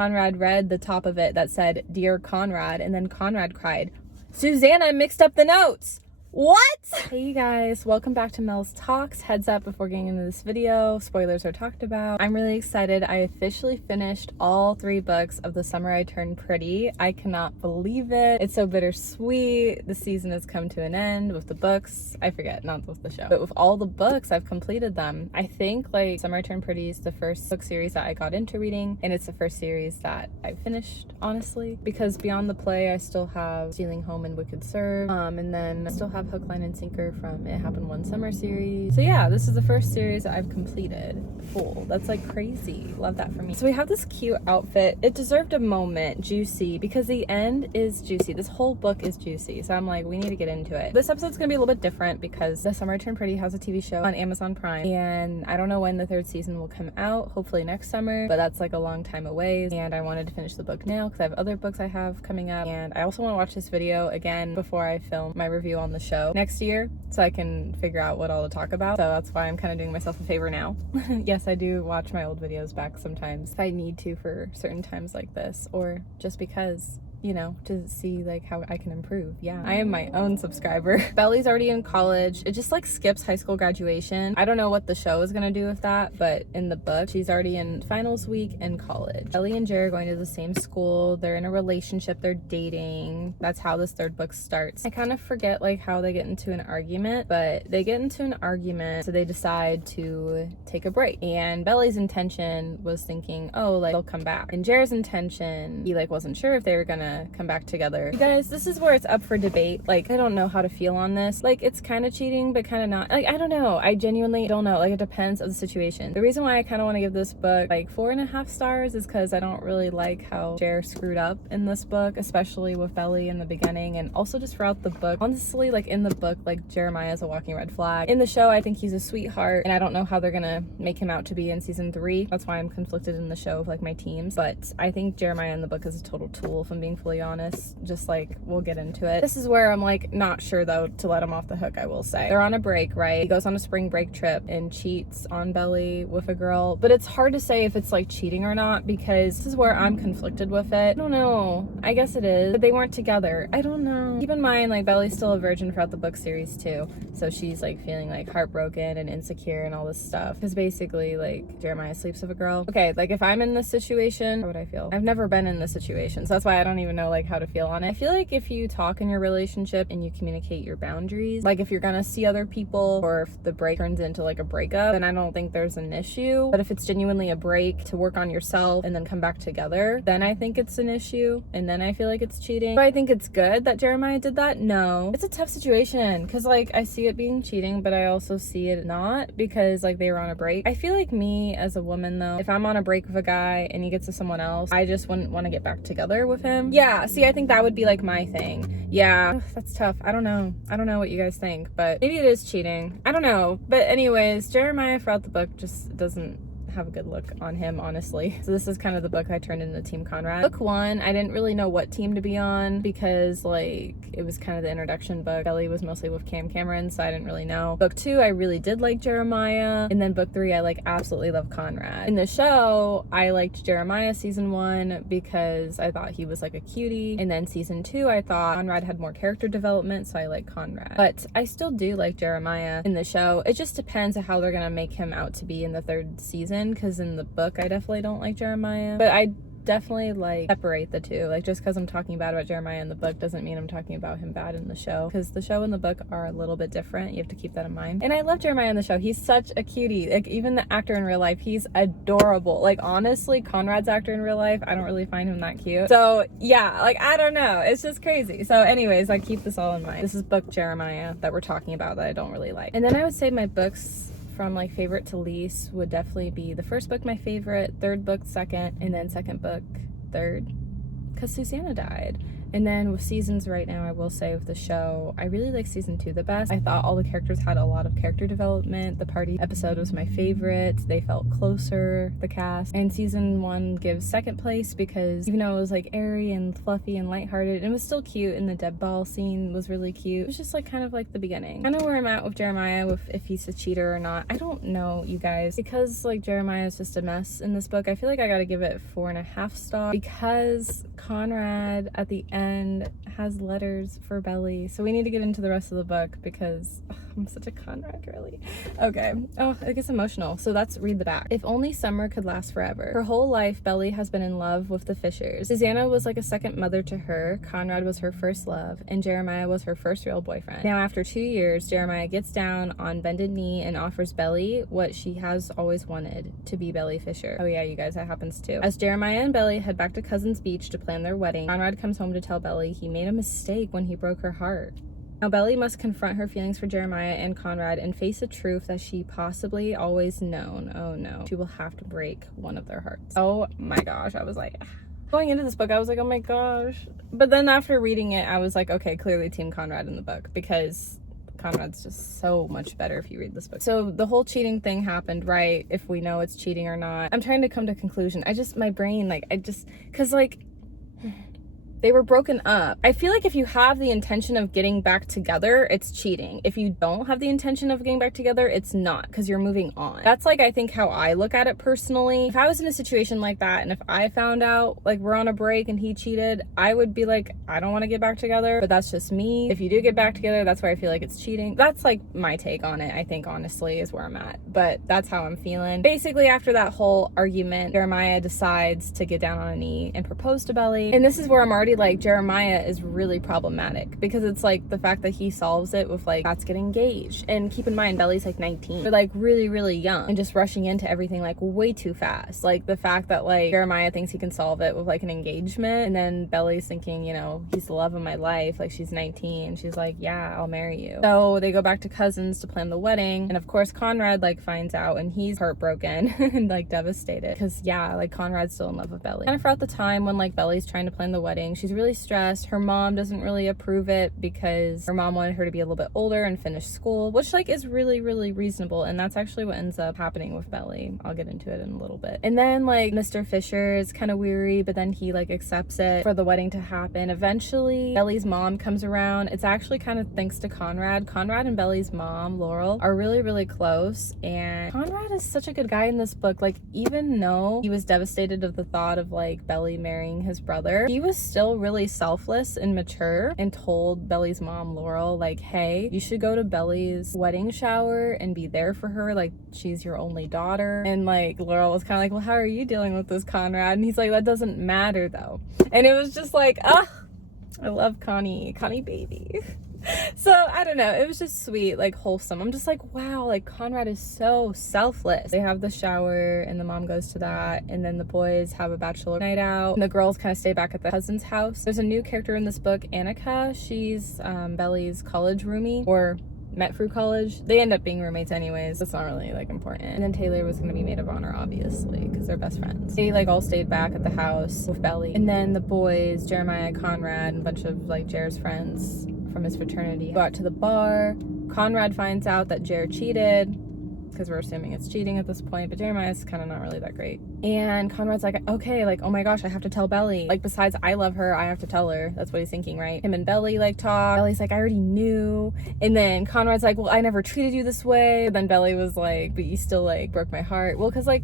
Conrad read the top of it that said, "Dear Conrad," and then Conrad cried, "Susanna mixed up the notes." What? Hey you guys, welcome back to Mels Talks. Heads up before getting into this video, spoilers are talked about. I'm really excited. I officially finished all 3 books of The Summer I Turned Pretty. I cannot believe it. It's so bittersweet. The season has come to an end with the books. I forget, not with the show. But with all the books, I've completed them. I think like Summer I Turned Pretty is the first book series that I got into reading, and it's the first series that I finished, honestly. Because beyond the play, I still have Stealing Home and Wicked Serve. And then I still have Hook, Line, and Sinker from It Happened One Summer series. So yeah, this is the first series that I've completed full. That's like crazy. Love that for me. So we have this cute outfit. It deserved a moment, juicy, because the end is juicy. This whole book is juicy. So I'm like, we need to get into it. This episode's gonna be a little bit different because The Summer I Turned Pretty has a TV show on Amazon Prime, and I don't know when the 3rd season will come out. Hopefully next summer, but that's like a long time away. And I wanted to finish the book now because I have other books I have coming up, and I also want to watch this video again before I film my review on the show next year so I can figure out what all to talk about. So that's why I'm kind of doing myself a favor now. Yes, I do watch my old videos back sometimes if I need to for certain times like this, or just because, you know, to see like how I can improve. Yeah, I am my own subscriber. Belly's already in college. It just like skips high school graduation. I don't know what the show is gonna do with that, but in the book, she's already in finals week and college. Belly and Jer are going to the same school. They're in a relationship. They're dating. That's how this 3rd book starts. I kind of forget like how they get into an argument, but they get into an argument, so they decide to take a break. And Belly's intention was thinking, oh, like they'll come back. And Jer's intention, he like wasn't sure if they were gonna come back together. You guys, this is where it's up for debate. Like, I don't know how to feel on this. Like, it's kind of cheating, but kind of not. Like, I don't know. I genuinely don't know. Like, it depends on the situation. The reason why I kind of want to give this book like 4.5 stars is because I don't really like how Jer screwed up in this book, especially with Belly in the beginning, and also just throughout the book. Honestly, like in the book, like Jeremiah is a walking red flag. In the show, I think he's a sweetheart, and I don't know how they're gonna make him out to be in season 3. That's why I'm conflicted in the show with like my teams. But I think Jeremiah in the book is a total tool, if I'm being fully honest. Just like, we'll get into it. This is where I'm like not sure though to let him off the hook. I will say they're on a break, right? He goes on a spring break trip and cheats on Belly with a girl, but it's hard to say if it's like cheating or not, because this is where I'm conflicted with it. I don't know, I guess it is, but they weren't together. I don't know. Keep in mind, like, Belly's still a virgin throughout the book series too, so she's like feeling like heartbroken and insecure and all this stuff because basically like Jeremiah sleeps with a girl. Okay, like if I'm in this situation, how would I feel? I've never been in this situation, so that's why I don't even know like how to feel on it. I feel like if you talk in your relationship and you communicate your boundaries, like if you're gonna see other people, or if the break turns into like a breakup, then I don't think there's an issue. But if it's genuinely a break to work on yourself and then come back together, then I think it's an issue, and then I feel like it's cheating. Do I think it's good that Jeremiah did that? No. It's a tough situation because like I see it being cheating, but I also see it not, because like they were on a break. I feel like me as a woman though, if I'm on a break with a guy and he gets with someone else, I just wouldn't want to get back together with him. Yeah, see, I think that would be like my thing. Yeah. Ugh, that's tough. I don't know what you guys think, but maybe it is cheating. I don't know. But anyways, Jeremiah throughout the book just doesn't have a good look on him, honestly. So this is kind of the book I turned into Team Conrad. Book 1, I didn't really know what team to be on because like it was kind of the introduction book. Belly was mostly with Cameron, so I didn't really know. Book 2, I really did like Jeremiah, and then book 3, I like absolutely love Conrad. In the show, I liked Jeremiah season 1 because I thought he was like a cutie, and then season 2, I thought Conrad had more character development, so I like Conrad. But I still do like Jeremiah in the show. It just depends on how they're gonna make him out to be in the 3rd season, because in the book I definitely don't like Jeremiah, but I definitely like separate the two. Like, just because I'm talking bad about Jeremiah in the book doesn't mean I'm talking about him bad in the show, because the show and the book are a little bit different. You have to keep that in mind. And I love Jeremiah in the show. He's such a cutie. Like, even the actor in real life, he's adorable. Like, honestly, Conrad's actor in real life, I don't really find him that cute. So yeah, like, I don't know, it's just crazy. So anyways, I keep this all in mind. This is book Jeremiah that we're talking about that I don't really like. And then I would say my books from like favorite to least would definitely be the 1st book my favorite, 3rd book second, and then 2nd book 3rd, because Susanna died. And then with seasons right now, I will say with the show, I really like season 2 the best. I thought all the characters had a lot of character development. The party episode was my favorite. They felt closer, the cast. And season 1 gives second place because even though it was like airy and fluffy and lighthearted, it was still cute, and the Deb ball scene was really cute. It was just like kind of like the beginning. I know where I'm at with Jeremiah, with if he's a cheater or not. I don't know, you guys, because like Jeremiah is just a mess in this book. I feel like I gotta give it 4.5 stars because Conrad at the end has letters for Belly. So we need to get into the rest of the book because I'm such a Conrad girly. Okay. Oh, it gets emotional. So let's read the back. If only summer could last forever. Her whole life, Belly has been in love with the Fishers. Susanna was like a second mother to her. Conrad was her first love, and Jeremiah was her first real boyfriend. Now, after 2 years, Jeremiah gets down on bended knee and offers Belly what she has always wanted, to be Belly Fisher. Oh yeah, you guys, that happens too. As Jeremiah and Belly head back to Cousin's Beach to plan their wedding, Conrad comes home to tell Belly he made a mistake when he broke her heart. Now, Belly must confront her feelings for Jeremiah and Conrad and face a truth that she possibly always known. Oh no, she will have to break one of their hearts. Oh my gosh, I was like, going into this book, I was like, oh my gosh. But then after reading it, I was like, okay, clearly Team Conrad in the book, because Conrad's just so much better if you read this book. So the whole cheating thing happened, right? If we know it's cheating or not. I'm trying to come to a conclusion. My brain, because they were broken up. I feel like if you have the intention of getting back together, it's cheating. If you don't have the intention of getting back together, it's not, because you're moving on. That's like, I think, how I look at it personally. If I was in a situation like that, and if I found out like we're on a break and he cheated, I would be like, I don't want to get back together. But that's just me. If you do get back together, that's where I feel like it's cheating. That's like my take on it, I think, honestly, is where I'm at. But that's how I'm feeling. Basically, after that whole argument, Jeremiah decides to get down on a knee and propose to Belly. And this is where I'm already like, Jeremiah is really problematic, because it's like the fact that he solves it with like, let's get engaged. And keep in mind, Belly's like 19. They're like really, really young and just rushing into everything like way too fast. Like the fact that like Jeremiah thinks he can solve it with like an engagement, and then Belly's thinking, you know, he's the love of my life. Like she's 19. She's like, yeah, I'll marry you. So they go back to Cousins to plan the wedding. And of course, Conrad like finds out, and he's heartbroken and like devastated, because yeah, like Conrad's still in love with Belly. Kind of throughout the time when like Belly's trying to plan the wedding, she's really stressed. Her mom doesn't really approve it because her mom wanted her to be a little bit older and finish school, which like is really, really reasonable. And that's actually what ends up happening with Belly. I'll get into it in a little bit. And then like Mr. Fisher is kind of weary, but then he like accepts it for the wedding to happen. Eventually, Belly's mom comes around. It's actually kind of thanks to Conrad. Conrad and Belly's mom, Laurel, are really, really close. And Conrad is such a good guy in this book. Like, even though he was devastated of the thought of like Belly marrying his brother, he was still really selfless and mature, and told Belly's mom, Laurel, like, hey, you should go to Belly's wedding shower and be there for her, like she's your only daughter. And like Laurel was kind of like, well, how are you dealing with this, Conrad? And he's like, that doesn't matter though. And it was just like, I love Connie baby. So I don't know, it was just sweet, like wholesome. I'm just like, wow, like Conrad is so selfless. They have the shower and the mom goes to that, and then the boys have a bachelor night out, and the girls kind of stay back at the cousin's house. There's a new character in this book, Annika. She's Belly's college roomie, or met through college. They end up being roommates anyways. It's not really like important. And then Taylor was gonna be maid of honor, obviously, because they're best friends. They like all stayed back at the house with Belly. And then the boys, Jeremiah, Conrad, and a bunch of like Jer's friends from his fraternity, go out to the bar. Conrad finds out that Jer cheated, because we're assuming it's cheating at this point, but Jeremiah's kind of not really that great. And Conrad's like, okay, like, oh my gosh, I have to tell Belly. Like, besides I love her, I have to tell her. That's what he's thinking, right? Him and Belly like talk. Belly's like, I already knew. And then Conrad's like, well, I never treated you this way. But then Belly was like, but you still like broke my heart. Well, because like,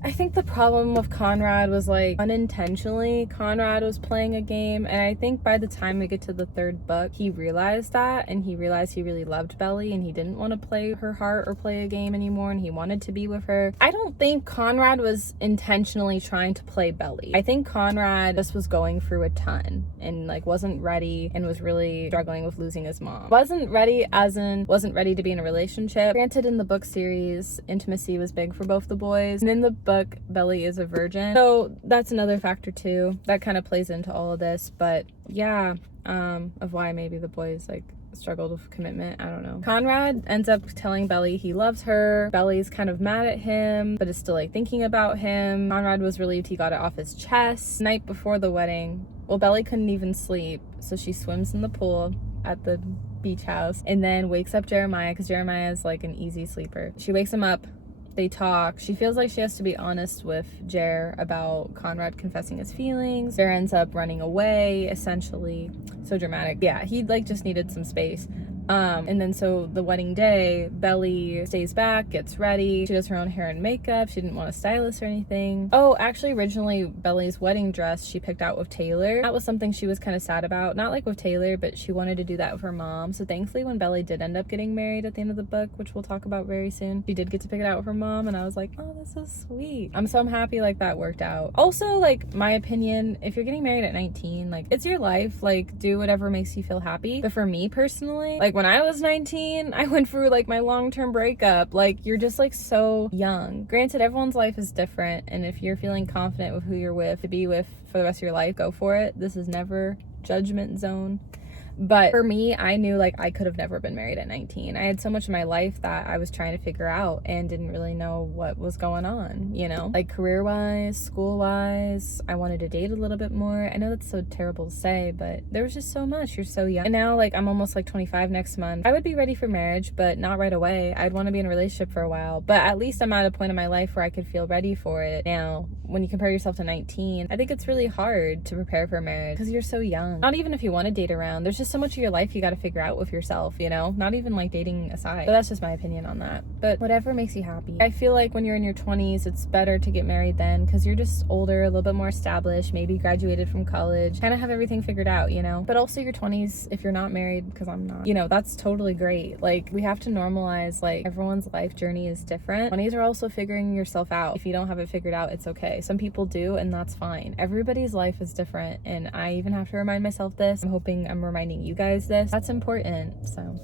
I think the problem with Conrad was like unintentionally Conrad was playing a game, and I think by the time we get to the third book, he realized that, and he realized he really loved Belly and he didn't want to play her heart or play a game anymore, and he wanted to be with her. I don't think Conrad was intentionally trying to play Belly. I think Conrad just was going through a ton and like wasn't ready, and was really struggling with losing his mom. Wasn't ready as in wasn't ready to be in a relationship. Granted, in the book series, intimacy was big for both the boys, and in the book, Belly is a virgin, so that's another factor too that kind of plays into all of this. But yeah, of why maybe the boys like struggled with commitment, I don't know. Conrad ends up telling Belly he loves her. Belly's kind of mad at him, but is still like thinking about him. Conrad was relieved he got it off his chest. Night before the wedding, Well, Belly couldn't even sleep, so she swims in the pool at the beach house and then wakes up Jeremiah, because Jeremiah is like an easy sleeper. She wakes him up. They talk. She feels like she has to be honest with Jer about Conrad confessing his feelings. Jer ends up running away, essentially. So dramatic. Yeah, he like just needed some space. And then so the wedding day, Belly stays back, gets ready. She does her own hair and makeup. She didn't want a stylist or anything. Oh, actually, originally Belly's wedding dress she picked out with Taylor. That was something she was kind of sad about. Not like with Taylor, but she wanted to do that with her mom. So thankfully, when Belly did end up getting married at the end of the book, which we'll talk about very soon, she did get to pick it out with her mom, and I was like, oh, that's so sweet. I'm happy like that worked out. Also, like, my opinion, if you're getting married at 19, like, it's your life. Like, do whatever makes you feel happy. But for me personally, like, when I was 19, I went through like my long-term breakup. Like, you're just like so young. Granted, everyone's life is different, and if you're feeling confident with who you're with to be with for the rest of your life, go for it. This is never judgment zone. But for me, I knew like I could have never been married at 19. I had so much in my life that I was trying to figure out and didn't really know what was going on, you know? Like career-wise, school-wise, I wanted to date a little bit more. I know that's so terrible to say, but there was just so much. You're so young. And now like I'm almost like 25 next month. I would be ready for marriage, but not right away. I'd want to be in a relationship for a while. But at least I'm at a point in my life where I could feel ready for it. Now, when you compare yourself to 19, I think it's really hard to prepare for marriage because you're so young. Not even if you want to date around. There's just so much of your life you got to figure out with yourself, you know? Not even like dating aside. But that's just my opinion on that. But whatever makes you happy. I feel like when you're in your 20s, it's better to get married then because you're just older, a little bit more established, maybe graduated from college, kind of have everything figured out, you know? But also your 20s, if you're not married, because I'm not, you know, that's totally great. Like, we have to normalize, like, everyone's life journey is different. 20s are also figuring yourself out. If you don't have it figured out, it's okay. Some people do, and that's fine. Everybody's life is different, and I even have to remind myself this. I'm hoping I'm reminding you guys this. That's important. So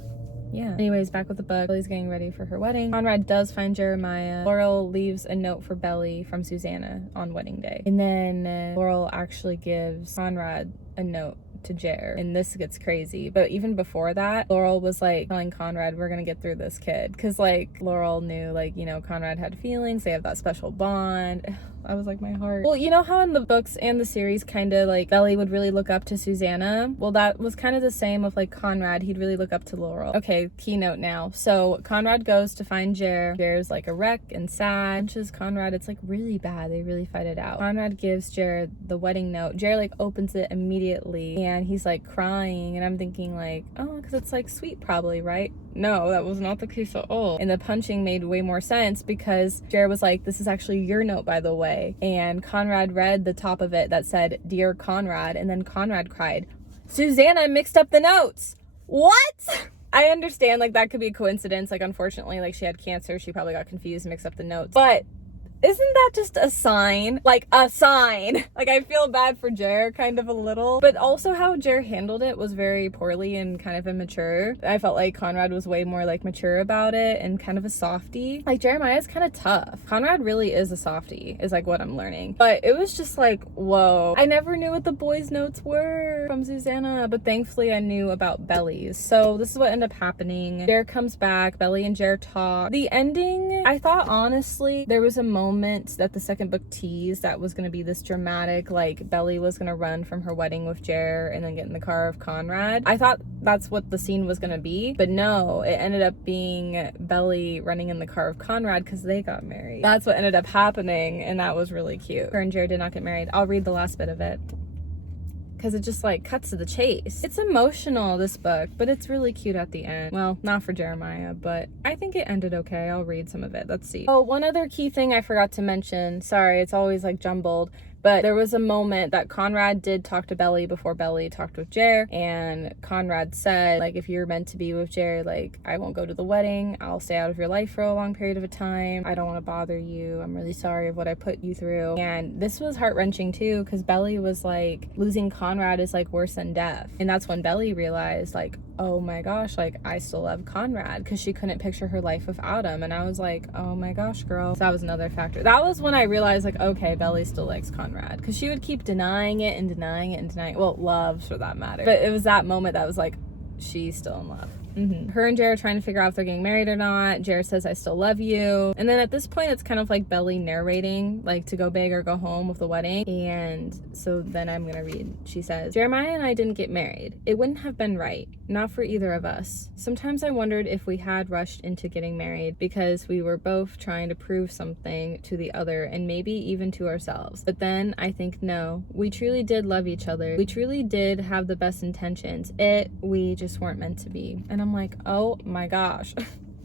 yeah. Anyways, back with the book. Belly's getting ready for her wedding. Conrad does find Jeremiah. Laurel leaves a note for Belly from Susanna on wedding day. And then Laurel actually gives Conrad a note to Jer, and this gets crazy. But even before that, Laurel was like telling Conrad, we're gonna get through this, kid, because like Laurel knew, like, you know, Conrad had feelings, they have that special bond. That was like my heart. Well, you know how in the books and the series kind of like Belly would really look up to Susanna? Well, that was kind of the same with like Conrad. He'd really look up to Laurel. Okay, keynote now. So Conrad goes to find Jer. Jer's like a wreck and sad. Punches Conrad. It's like really bad. They really fight it out. Conrad gives Jer the wedding note. Jer like opens it immediately and he's like crying, and I'm thinking like, oh, because it's like sweet probably, right? No, that was not the case at all. And the punching made way more sense because Jer was like, this is actually your note, by the way. And Conrad read the top of it that said, Dear Conrad. And then Conrad cried, Susanna mixed up the notes. What? I understand, like, that could be a coincidence. Like, unfortunately, like, she had cancer. She probably got confused and mixed up the notes. But isn't that just a sign? Like, a sign. Like, I feel bad for Jer kind of a little, but also how Jer handled it was very poorly and kind of immature. I felt like Conrad was way more like mature about it and kind of a softie. Like, Jeremiah's kind of tough. Conrad really is a softie, is like what I'm learning. But it was just like, whoa. I never knew what the boys' notes were from Susanna, but thankfully I knew about Belly's. So this is what ended up happening. Jer comes back, Belly and Jer talk. The ending, I thought honestly, there was a moment that the second book teased that was going to be this dramatic, like Belly was going to run from her wedding with Jer and then get in the car of Conrad. I thought that's what the scene was going to be, but no, it ended up being Belly running in the car of Conrad because they got married. That's what ended up happening, and that was really cute. Her and Jer did not get married. I'll read the last bit of it because it just like cuts to the chase. It's emotional, this book, but it's really cute at the end. Well, not for Jeremiah, but I think it ended okay. I'll read some of it. Let's see. Oh, one other key thing I forgot to mention. Sorry, it's always like jumbled. But there was a moment that Conrad did talk to Belly before Belly talked with Jer, and Conrad said, like, if you're meant to be with Jer, like, I won't go to the wedding. I'll stay out of your life for a long period of a time. I don't want to bother you. I'm really sorry of what I put you through. And this was heart-wrenching too, because Belly was like, losing Conrad is like worse than death. And that's when Belly realized, like, oh my gosh, like, I still love Conrad, because she couldn't picture her life without him. And I was like, oh my gosh, girl. So that was another factor. That was when I realized, like, okay, Belly still likes Conrad, because she would keep denying it and denying it and denying it. Well, love for that matter. But it was that moment that was like, she's still in love. Her and Jared are trying to figure out if they're getting married or not. Jared says, I still love you. And then at this point, it's kind of like Belly narrating, like, to go big or go home with the wedding. And so then I'm gonna read. She says, Jeremiah and I didn't get married. It wouldn't have been right. Not for either of us. Sometimes I wondered if we had rushed into getting married because we were both trying to prove something to the other and maybe even to ourselves. But then I think, no, we truly did love each other. We truly did have the best intentions. We just weren't meant to be. And I'm like, oh my gosh.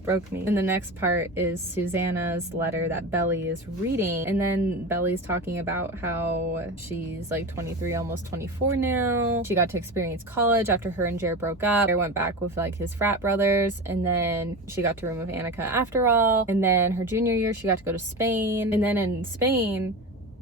Broke me. And the next part is Susanna's letter that Belly is reading, and then Belly's talking about how she's like 23, almost 24 now. She got to experience college after her and Jared broke up. Jared went back with like his frat brothers, and then she got to room with Annika after all. And then her junior year she got to go to Spain, and then in Spain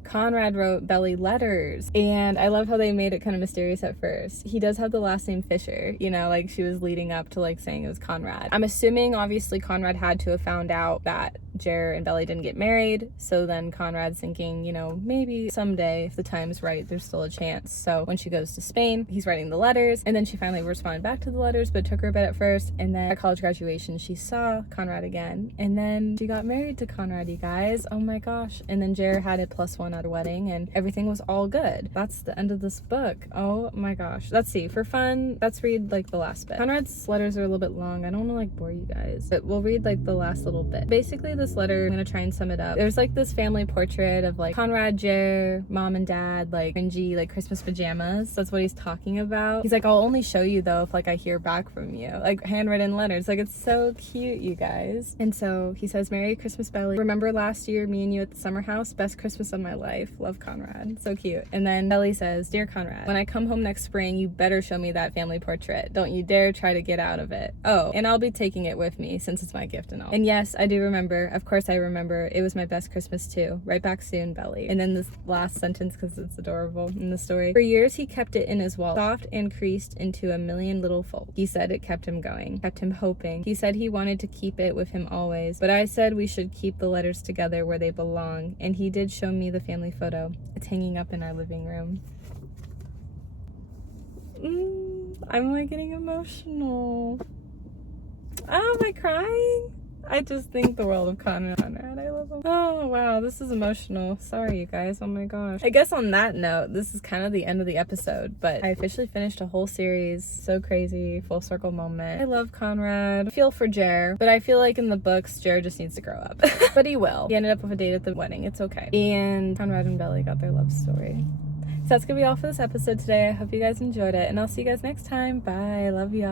Conrad wrote Belly letters, and I love how they made it kind of mysterious at first. He does have the last name Fisher, you know, like she was leading up to like saying it was Conrad. I'm assuming obviously Conrad had to have found out that Jer and Belly didn't get married, so then Conrad's thinking, you know, maybe someday if the time's right there's still a chance. So when she goes to Spain, he's writing the letters, and then she finally responded back to the letters, but it took her a bit at first. And then at college graduation she saw Conrad again, and then she got married to Conrad, you guys. Oh my gosh. And then Jer had a +1 at a wedding and everything was all good. That's the end of this book. Oh my gosh. Let's see, for fun, let's read like the last bit. Conrad's letters are a little bit long. I don't want to like bore you guys, but we'll read like the last little bit. Basically this letter, I'm gonna try and sum it up. There's like this family portrait of like Conrad, Jer, mom and dad, like cringy like Christmas pajamas. That's what he's talking about. He's like, I'll only show you though if like I hear back from you, like handwritten letters. Like it's so cute, you guys. And so he says, Merry Christmas, Belly. Remember last year me and you at the summer house? Best Christmas of my life. Love, Conrad. So cute. And then Belly says, Dear Conrad, when I come home next spring you better show me that family portrait. Don't you dare try to get out of it. Oh, and I'll be taking it with me since it's my gift and all. And yes, I do remember. Of course I remember. It was my best Christmas too. Right back soon, Belly. And then this last sentence, because it's adorable in the story. For years he kept it in his wallet, soft and creased into a million little folds. He said it kept him going, kept him hoping. He said he wanted to keep it with him always, but I said we should keep the letters together where they belong, and he did show me the family photo. It's hanging up in our living room. I'm like getting emotional. Oh, am I crying? I just think the world of Conrad. I love him. Oh wow, this is emotional. Sorry you guys. Oh my gosh. I guess on that note, this is kind of the end of the episode, but I officially finished a whole series. So crazy. Full circle moment. I love Conrad. I feel for Jer, but I feel like in the books Jer just needs to grow up. But he will. He ended up with a date at the wedding. It's okay. And Conrad and Belly got their love story. So that's gonna be all for this episode today. I hope you guys enjoyed it, and I'll see you guys next time. Bye. Love y'all.